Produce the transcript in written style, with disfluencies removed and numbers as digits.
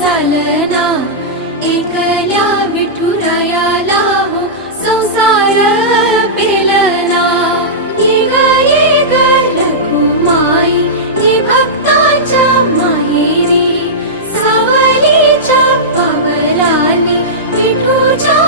चालना, एकल्या विठुरायाला हो संसार पेलना। ये ग रखुमाई ही भक्ताच्या माहेरी, सावलीच्या पावलांनी विठूच्या